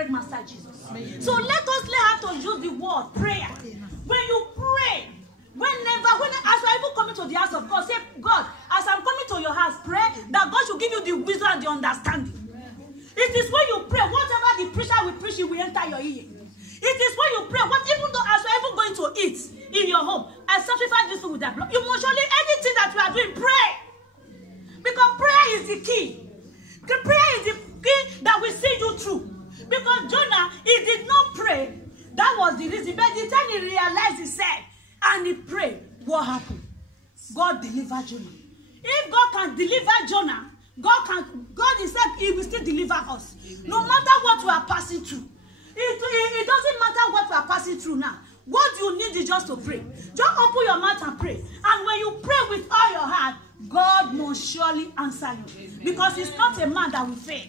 Praise Master Jesus. So let us learn how to use the word prayer. When you pray, as you are even coming to the house of God, say, God, as I'm coming to your house, pray that God should give you the wisdom and the understanding. It is when you pray, whatever the preacher will preach, it will enter your ear. It is when you pray, even though as you are even going to eat in your home, and sacrifice this food with that blood, you must surely anything that you are doing, pray. Because prayer is the key. The prayer is the key that will see you through. Because Jonah, he did not pray. That was the reason. But the time he realized, he said, and he prayed, what happened? God delivered Jonah. If God can deliver Jonah, God himself, he will still deliver us. No matter what we are passing through. It doesn't matter what we are passing through now. What you need is just to pray. Just open your mouth and pray. And when you pray with all your heart, God must surely answer you. Because he's not a man that will fail.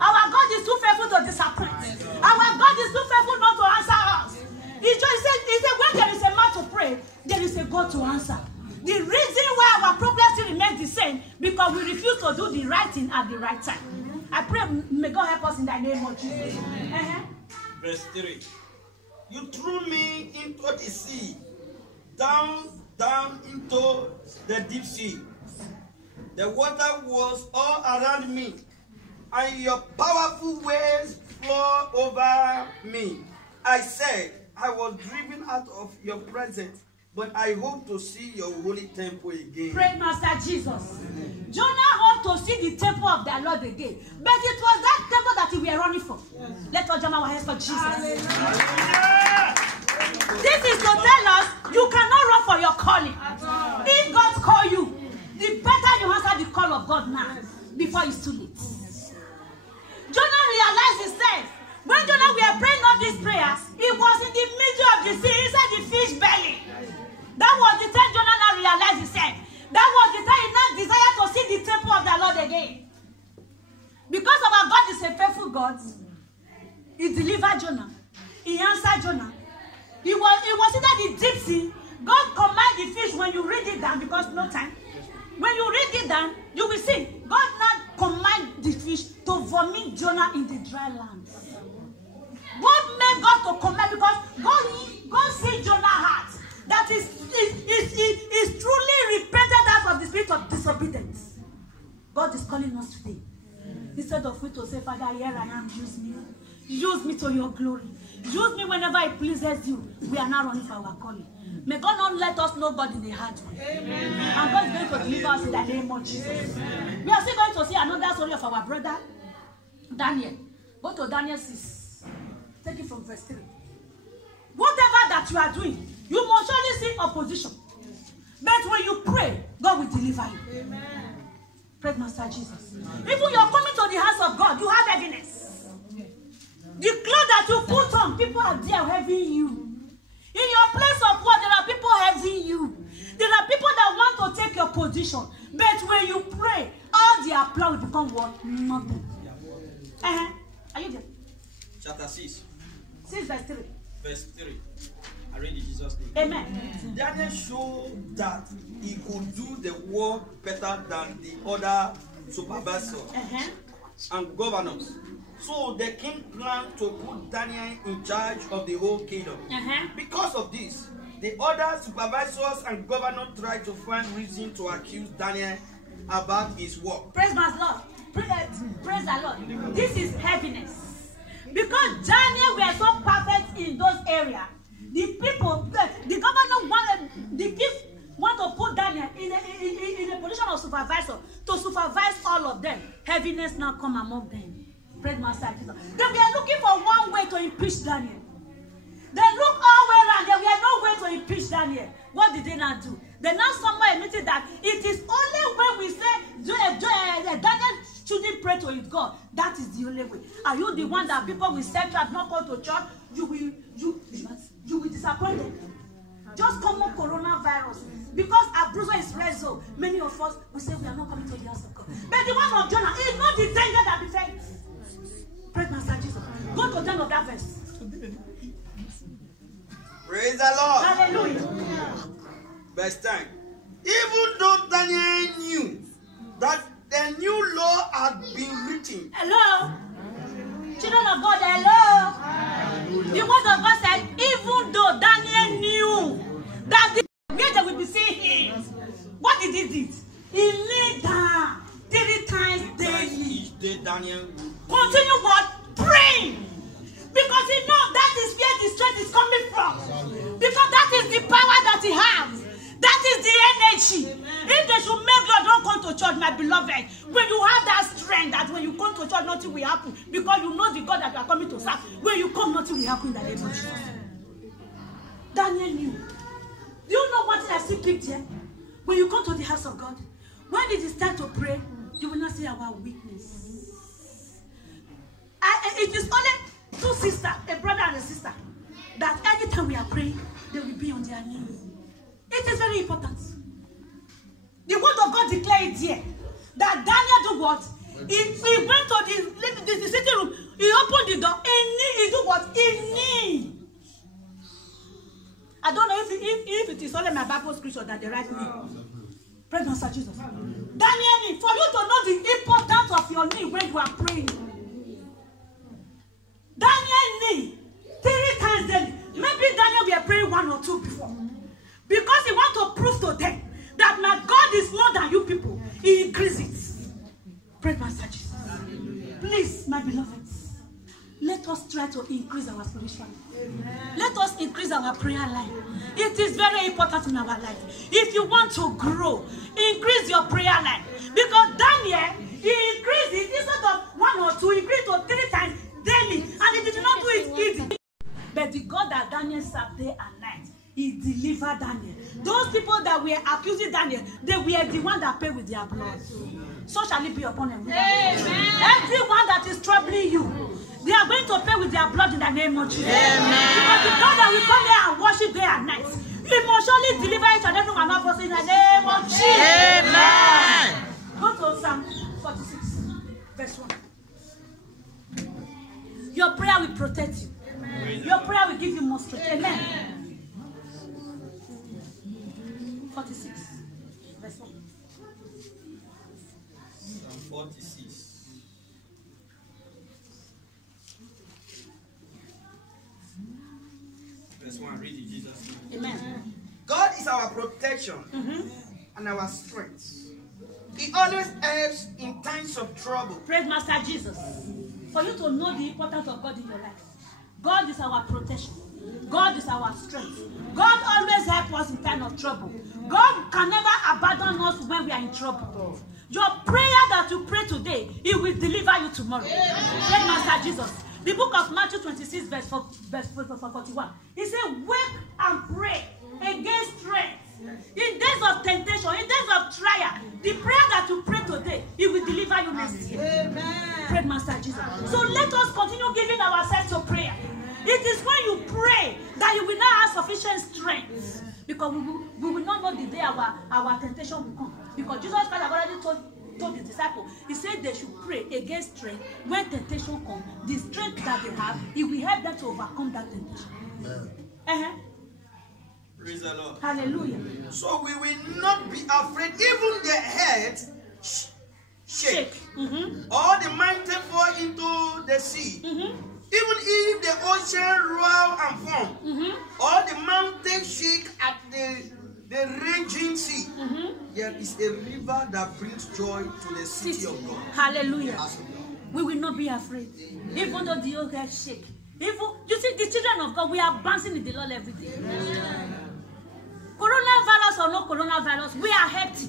Our God is too faithful to disappoint. Our God is too faithful not to answer us. He said, when there is a man to pray, there is a God to answer. The reason why our problem still remains the same, because we refuse to do the right thing at the right time. I pray, may God help us in the name of Jesus. Verse 3. You threw me into the sea, down into the deep sea. The water was all around me, and your powerful waves flowed over me. I said, I was driven out of your presence, but I hope to see your holy temple again. Praise Master Jesus. Jonah hoped to see the temple of the Lord again. But it was that temple that we were running for. Let us jump our hands for Jesus. This is to tell us you cannot run for your calling. If God calls you, the better you answer the call of God now before it's too late. Jonah realized himself. When Jonah were praying all these prayers, he was in the middle of the sea, inside the fish belly. That was the time Jonah now realized himself. That was the time he now desired to see the temple of the Lord again. Because our God is a faithful God, he delivered Jonah. He answered Jonah. It was either the deep sea. God command the fish when you read it down, because no time. When you read it down, you will see God now command the fish to vomit Jonah in the dry land. What made God to command? Because God sees Jonah's heart. That is truly repented out of the spirit of disobedience. God is calling us today. Instead of we to say, Father, here I am, use me. Use me to your glory. Use me whenever it pleases you. We are now running for our calling. May God not let us know God in a hard way. Amen. And God is going to deliver us in the name of Jesus. Amen. We are still going to see another story of our brother, Daniel. Go to Daniel 6. Take it from verse 3. Whatever that you are doing, you must surely see opposition. But when you pray, God will deliver you. Amen. Praise Master Jesus. Even you are coming to the house of God, you have heaviness. The clothes that you put on, people are there heavying you. In your place of work, there are people heavying you. There are people that want to take your position. But when you pray, all their plan will become what? Nothing. Are you there? Chapter 6. 6 verse 3. Verse 3. I read in Jesus' name. Amen. Daniel showed that he could do the work better than the other supervisors and governors. So the king planned to put Daniel in charge of the whole kingdom. Because of this, the other supervisors and governors tried to find reason to accuse Daniel about his work. Praise my Lord. Praise the Lord. This is heaviness. Because Daniel were so perfect in those areas. The people, the governor wanted, the king want to put Daniel in a position of supervisor to supervise all of them. Heaviness now come among them. Praise Master Jesus. They were looking for one way to impeach Daniel. They looked all way around. There were no way to impeach Daniel. What did they not do? They now someone admitted that it is only when we say Daniel shouldn't pray to his God. That is the only way. Are you the one that people will say have not gone to church? You will disappoint them. Just common coronavirus. Because Abruzzo is red zone, many of us will say we are not coming to the house of God. But the one of Jonah is not the danger that befell. Praise Master Jesus. Go to the end of that verse. Praise the Lord. Hallelujah. Verse 10. Even though Daniel knew that the new law had been written. Hello. Children of God, hello. it. He lay down 3 times daily. Each day Daniel Continue what? Praying. Because he knows that is where the strength is coming from. Because that is the power that he has. That is the energy. If they should make you don't come to church, my beloved, when you have that strength, that when you come to church, nothing will happen. Because you know the God that you are coming to serve. When you come, nothing will happen in the name of Jesus. Daniel knew. Do you know what I see picked here? When you come to the house of God, when it is time to pray, you will not say our weakness. It is only 2 sisters, a brother and a sister, that every time we are praying, they will be on their knees. It is very important. The word of God declared here that Daniel do what? He went to the sitting room, he opened the door, he do what? He kneeled. I don't know if it is only my Bible scripture that they write me. Praise Master Jesus. Daniel, for you to know the importance of your knee when you are praying. Daniel knee 3 times daily. Maybe Daniel we are praying 1 or 2 before. Because he wants to prove to them that my God is more than you people. He increases it. Praise Master Jesus. Please, my beloveds, let us try to increase our spiritual life. Let us increase our prayer life. It is very important in our life. If you want to grow, increase your prayer life. Because Daniel, he increased it instead of 1 or 2, he increased to 3 times daily. And he did not do it easy. But the God that Daniel served day and night, he delivered Daniel. Those people that were accusing Daniel, they were the ones that paid with their blood. So shall it be upon them. Everyone that is troubling you, they are going to pay with their blood in the name of Jesus. Because the God that will come here and worship day and night, he must surely deliver each and every one of us in the name of Jesus. Amen. Go to Psalm 46, verse 1. Your prayer will protect you. Your prayer will give you more strength. Amen. 46, verse 1. Psalm 46. Verse 1, read it, Jesus. Amen. God is our protection and our strength. He always helps in times of trouble. Praise Master Jesus. For you to know the importance of God in your life. God is our protection. God is our strength. God always helps us in time of trouble. God can never abandon us when we are in trouble. Your prayer that you pray today, it will deliver you tomorrow. Praise Master Jesus. The book of Matthew 26, verse 41. He said, wake and pray against strength. In days of temptation, in days of trial, the prayer that you pray today, it will deliver you next year. Amen. Praise Master Jesus. So let us continue giving ourselves to prayer. It is when you pray that you will not have sufficient strength. Because we will not know the day our temptation will come. Because Jesus Christ has already told his disciples, he said they should pray against strength. When temptation comes, the strength that they have, it will help them to overcome that temptation. Praise the Lord. Hallelujah. So we will not be afraid, even the head shake. Or the mountain fall into the sea. Even if the ocean roar and foam, or the mountain shake at the raging sea, there is a river that brings joy to the city of God. Hallelujah. We will not be afraid. Even though the ocean shake. Even, you see, the children of God, we are bouncing in the Lord every day. Coronavirus or no coronavirus, we are healthy.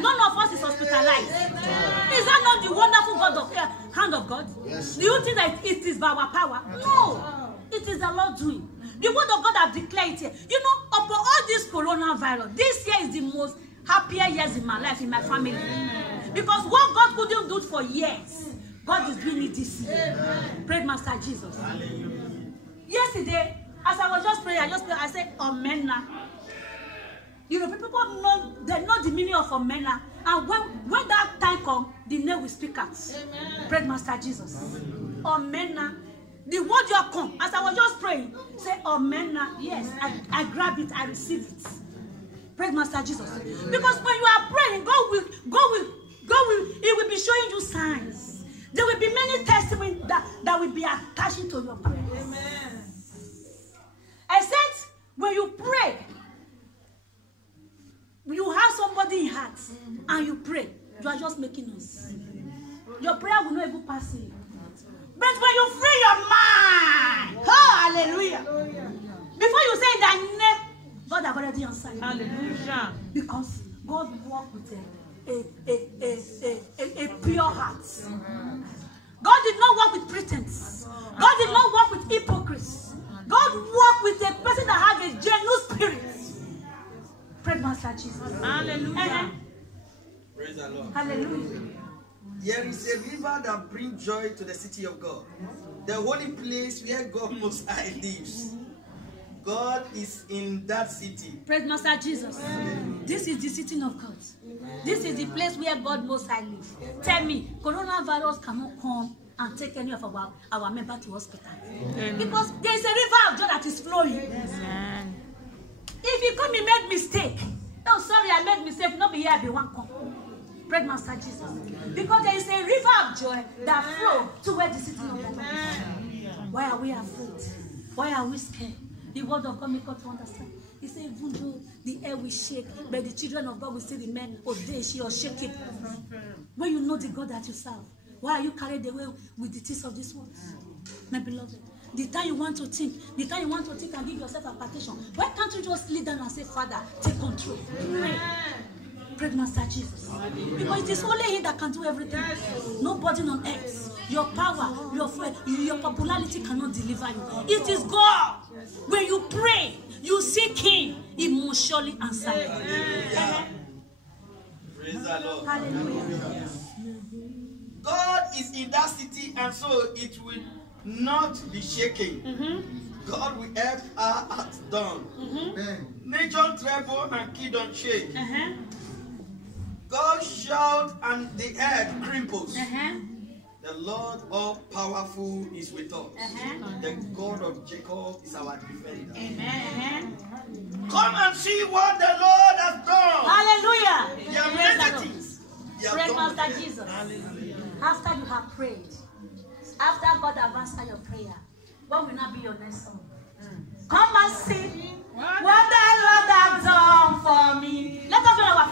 None of us is hospitalized. Is that not the wonderful God of hand of God? Yes. Do you think that it is by our power? No. It is the Lord doing. The word of God has declared it here. You know, upon all this coronavirus, this year is the most happier years in my life, in my family. Because what God couldn't do for years, God is doing it this year. Praise Master Jesus. Yesterday, as I was just praying, I said, Omena. You know, people know the meaning of Omena. And when that time comes, the name will speak out. Praise Master Jesus. Omena. The word you come, as I was just praying, say Omena. Yes, I grab it, I receive it. Praise Master Jesus. Because when you are praying, God will, He will be showing you signs. There will be many testimonies that will be attaching to your prayer. Amen. Except when you pray, you have somebody in heart. and you pray, you are just making us. Your prayer will not even pass it. But when you free your mind, oh, hallelujah. Before you say thy name, God have already answered. Hallelujah. Because God walks with a pure heart. God did not walk with pretense. God did not walk with hypocrites. God walked with a person that has a genuine spirit. Praise Master Jesus. Hallelujah. Praise the Lord. Hallelujah. There is a river that brings joy to the city of God, the holy place where God Most High lives. God is in that city. Praise Master Jesus. This is the city of God. This is the place where God Most High lives. Tell me, coronavirus cannot come and take any of our member to hospital. Because there is a river of joy that is flowing. Amen. If you come and make mistake, oh sorry, I made mistake, not be here, be one come. Praise Master Jesus. Because there is a river of joy that flows to where the city of God is. Why are we afraid? Why are we scared? The word of God makes us to understand. He said, even though the air will shake, but the children of God will still remain audacious or shaking. When you know the God that you serve, why are you carried away with the things of this world? My beloved, the time you want to think and give yourself a petition, why can't you just lay down and say, Father, take control? Pray. Pray, Master Jesus. Because it is only He that can do everything. Nobody on earth. Your power, your popularity cannot deliver you. It is God. When you pray, you seek Him, He must surely answer you. Hallelujah. Praise the Lord. Hallelujah. God is in that city, and so it will not be shaken. God will help her at dawn. Nature tremble and kingdom shake. God shout and the earth crimples. The Lord all powerful is with us. The God of Jacob is our defender. Amen. Come and see what the Lord has done. Hallelujah. He has made the things. He has Praise done Master them. Jesus. After you have prayed, after God has answered your prayer, what will not be your next song? Come and see what the Lord has done for me. Let us know our